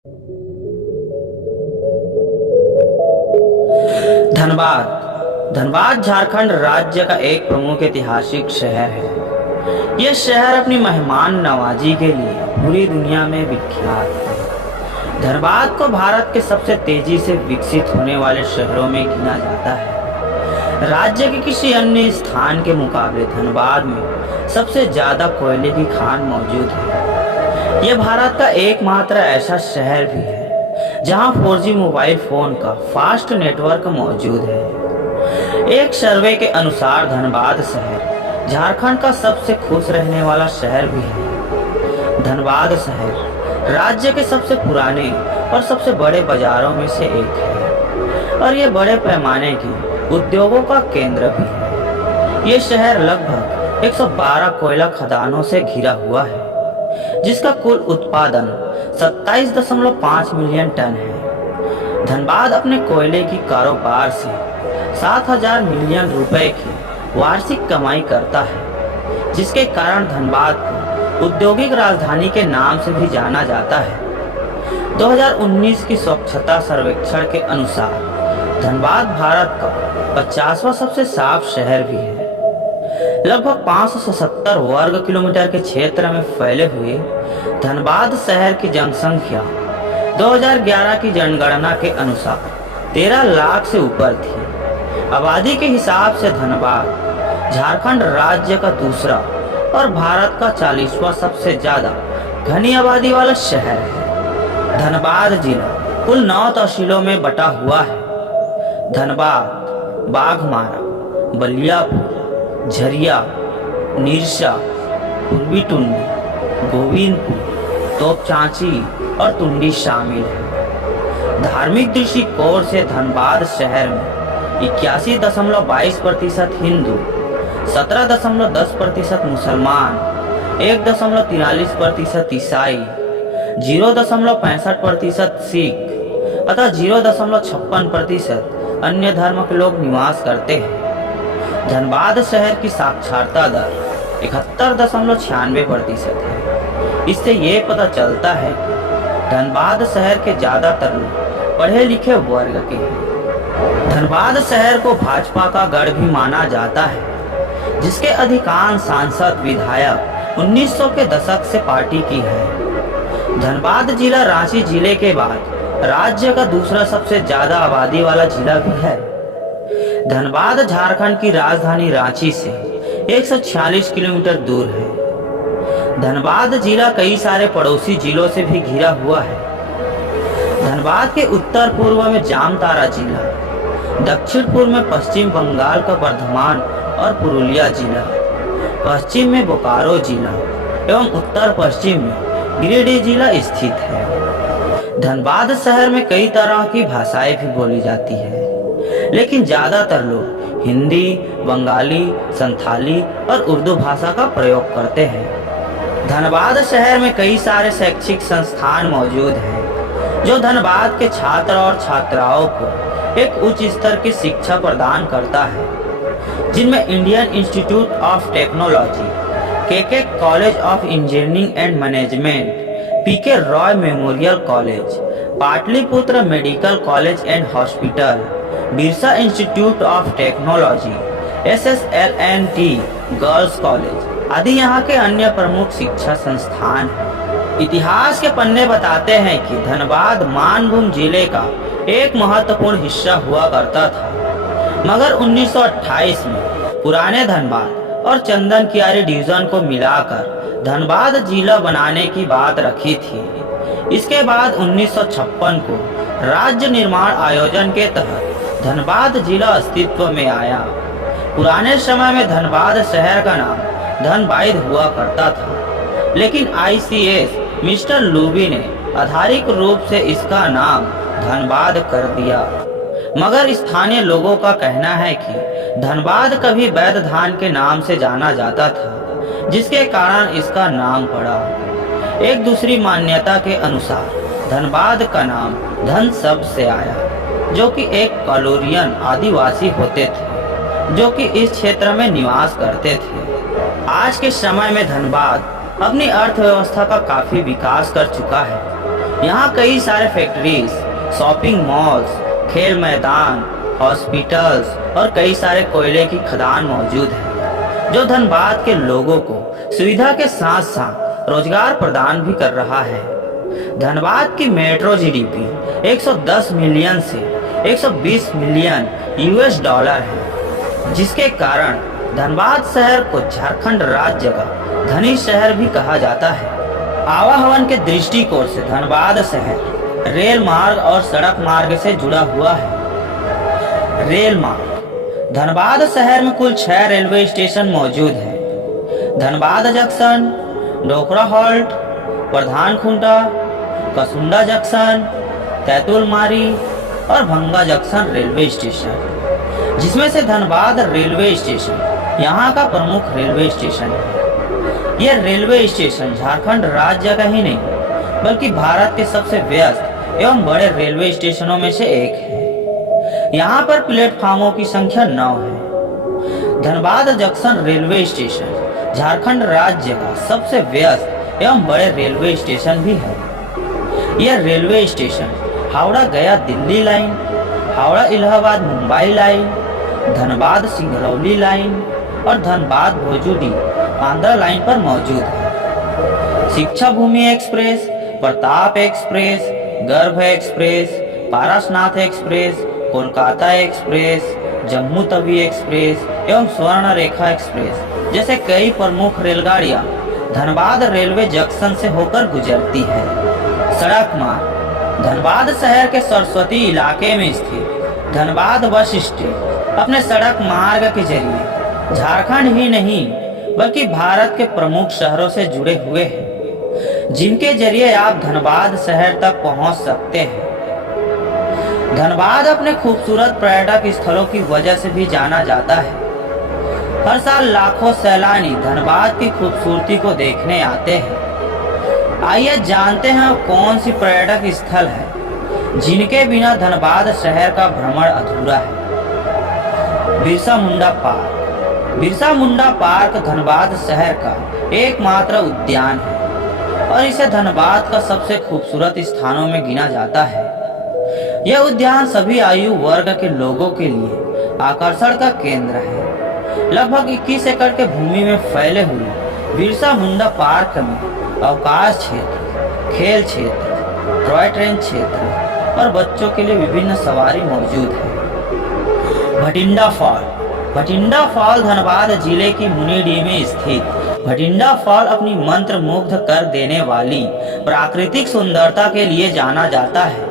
धनबाद धनबाद झारखंड राज्य का एक प्रमुख ऐतिहासिक शहर है। यह शहर अपनी मेहमान नवाजी के लिए पूरी दुनिया में विख्यात है। धनबाद को भारत के सबसे तेजी से विकसित होने वाले शहरों में गिना जाता है। राज्य के किसी अन्य स्थान के मुकाबले धनबाद में सबसे ज्यादा कोयले की खान मौजूद है। यह भारत का एकमात्र ऐसा शहर भी है जहां 4G मोबाइल फोन का फास्ट नेटवर्क मौजूद है। एक सर्वे के अनुसार धनबाद शहर झारखंड का सबसे खुश रहने वाला शहर भी है। धनबाद शहर राज्य के सबसे पुराने और सबसे बड़े बाजारों में से एक है और ये बड़े पैमाने की उद्योगों का केंद्र भी है। ये शहर लगभग 112 कोयला खदानों से घिरा हुआ है, जिसका कुल उत्पादन 27.5 मिलियन टन है। धनबाद अपने कोयले की कारोबार से 7,000 मिलियन रुपए की वार्षिक कमाई करता है, जिसके कारण धनबाद को औद्योगिक राजधानी के नाम से भी जाना जाता है। 2019 की स्वच्छता सर्वेक्षण के अनुसार धनबाद भारत का 50वां सबसे साफ शहर भी है। लगभग 570 वर्ग किलोमीटर के क्षेत्र में फैले हुए धनबाद शहर की जनसंख्या 2011 की जनगणना के अनुसार 13 लाख से ऊपर थी। आबादी के हिसाब से धनबाद झारखंड राज्य का दूसरा और भारत का 40वां सबसे ज्यादा घनी आबादी वाला शहर है। धनबाद जिला कुल 9 तहसीलों में बटा हुआ है। धनबाद, बाघमारा, बलियापुर, झरिया, निरसा, पूर्वी टुंडी, गोविंदपुर, तोपचांची और टुंडी शामिल है। धार्मिक दृष्टिकोण से धनबाद शहर में 81.22% हिंदू, 17.10% मुसलमान, 1.43% ईसाई, 0.65% सिख अतः 0.56% अन्य धर्म के लोग निवास करते हैं। धनबाद शहर की साक्षरता दर 71.96% है। इससे ये पता चलता है कि धनबाद शहर के ज्यादातर लोग पढ़े लिखे वर्ग के हैं। धनबाद शहर को भाजपा का गढ़ भी माना जाता है, जिसके अधिकांश सांसद विधायक 1900 के दशक से पार्टी की है। धनबाद जिला रांची जिले के बाद राज्य का दूसरा सबसे ज्यादा आबादी वाला जिला भी है। धनबाद झारखंड की राजधानी रांची से 146 किलोमीटर दूर है। धनबाद जिला कई सारे पड़ोसी जिलों से भी घिरा हुआ है। धनबाद के उत्तर पूर्व में जामतारा जिला, दक्षिण पूर्व में पश्चिम बंगाल का वर्धमान और पुरुलिया जिला, पश्चिम में बोकारो जिला एवं उत्तर पश्चिम में गिरिडीह जिला स्थित है। धनबाद शहर में कई तरह की भाषाएं भी बोली जाती है, लेकिन ज्यादातर लोग हिंदी, बंगाली, संथाली और उर्दू भाषा का प्रयोग करते हैं। धनबाद शहर में कई सारे शैक्षिक संस्थान मौजूद हैं, जो धनबाद के छात्र और छात्राओं को एक उच्च स्तर की शिक्षा प्रदान करता है, जिनमें Indian Institute of Technology, KK College of Engineering and Management, PK Roy Memorial College, Pataliputra Medical College and Hospital, Birsa Institute of Technology, SSLNT Girls College आदि यहाँ के अन्य प्रमुख शिक्षा संस्थान हैं। इतिहास के पन्ने बताते हैं कि धनबाद मानभूम जिले का एक महत्वपूर्ण हिस्सा हुआ करता था, मगर 1928 में पुराने धनबाद और चंदन कियारी डिवीजन को मिलाकर धनबाद जिला बनाने की बात रखी थी। इसके बाद 1956 को राज्य निर्माण आयोजन के तहत धनबाद जिला अस्तित्व में आया। पुराने समय में धनबाद शहर का नाम धनबाद हुआ करता था, लेकिन ICS मिस्टर लूबी ने आधारिक रूप से इसका नाम धनबाद कर दिया। मगर स्थानीय लोगों का कहना है कि धनबाद कभी वैधधान के नाम से जाना जाता था, जिसके कारण इसका नाम पड़ा। एक दूसरी मान्यता के अनुसार धनबाद का नाम धन शब्द से आया, जो कि एक कलोरियन आदिवासी होते थे, जो कि इस क्षेत्र में निवास करते थे। आज के समय में धनबाद अपनी अर्थव्यवस्था का काफी विकास कर चुका है यहाँ कई सारे फैक्ट्रीज, शॉपिंग मॉल्स, खेल मैदान, हॉस्पिटल्स और कई सारे कोयले की खदान मौजूद है, जो धनबाद के लोगों को सुविधा के साथ साथ रोजगार प्रदान भी कर रहा है। धनबाद की मेट्रो जीडीपी 110 मिलियन से 120 मिलियन यूएस डॉलर है, जिसके कारण धनबाद शहर को झारखंड राज्य का धनी शहर भी कहा जाता है। आवाहन के दृष्टिकोण से धनबाद शहर रेल मार्ग और सड़क मार्ग से जुड़ा हुआ है। रेल मार्ग: धनबाद शहर में कुल 6 रेलवे स्टेशन मौजूद है। धनबाद जंक्शन, डोकरा हॉल्ट, प्रधान खुंटा, कसुंडा जंक्शन, तैतुलमारी और भंगा जंक्शन रेलवे स्टेशन, जिसमें से धनबाद रेलवे स्टेशन यहाँ का प्रमुख रेलवे स्टेशन है। यह रेलवे स्टेशन झारखंड राज्य का ही नहीं बल्कि भारत के सबसे व्यस्त एवं बड़े रेलवे स्टेशनों में से एक है। यहाँ पर प्लेटफार्मों की संख्या 9 है। Dhanbad junction railway station Jharkhand राज्य का सबसे व्यस्त एवं बड़े रेलवे स्टेशन भी है। यह रेलवे स्टेशन हावड़ा गया Delhi line, Howrah Allahabad Mumbai line, Dhanbad Singrauli line और धनबाद भोजूडी आंध्रा लाइन पर मौजूद है। शिक्षा भूमि एक्सप्रेस, प्रताप एक्सप्रेस, गर्भ express, Parasnath express, Kolkata express, Jammu Tawi express एवं स्वर्ण रेखा एक्सप्रेस जैसे कई प्रमुख रेलगाड़ियां धनबाद रेलवे जंक्शन से होकर गुजरती है। सड़क मार्ग: धनबाद शहर के सरस्वती इलाके में स्थित धनबाद बस स्टैंड अपने सड़क मार्ग के जरिए झारखंड ही नहीं बल्कि भारत के प्रमुख शहरों से जुड़े हुए हैं, जिनके जरिए आप धनबाद शहर तक पहुंच सकते हैं। धनबाद अपने खूबसूरत पर्यटक स्थलों की वजह से भी जाना जाता है। हर साल लाखों सैलानी धनबाद की खूबसूरती को देखने आते हैं। आइए जानते हैं कौन सी पर्यटक स्थल है जिनके बिना धनबाद शहर का भ्रमण अधूरा है। बिरसा मुंडा पार्क: बिरसा मुंडा पार्क धनबाद शहर का एकमात्र उद्यान है और इसे धनबाद का सबसे खूबसूरत स्थानों में गिना जाता है। यह उद्यान सभी आयु वर्ग के लोगों के लिए आकर्षण का केंद्र है। लगभग 21 एकड़ के भूमि में फैले हुए बिरसा मुंडा पार्क में अवकाश क्षेत्र, खेल क्षेत्र, टॉय ट्रेन क्षेत्र और बच्चों के लिए विभिन्न सवारी मौजूद है। भटिंडा फॉल: भटिंडा फॉल धनबाद जिले की मुनिडी में स्थित भटिंडा फॉल अपनी मंत्र मुग्ध कर देने वाली प्राकृतिक सुंदरता के लिए जाना जाता है।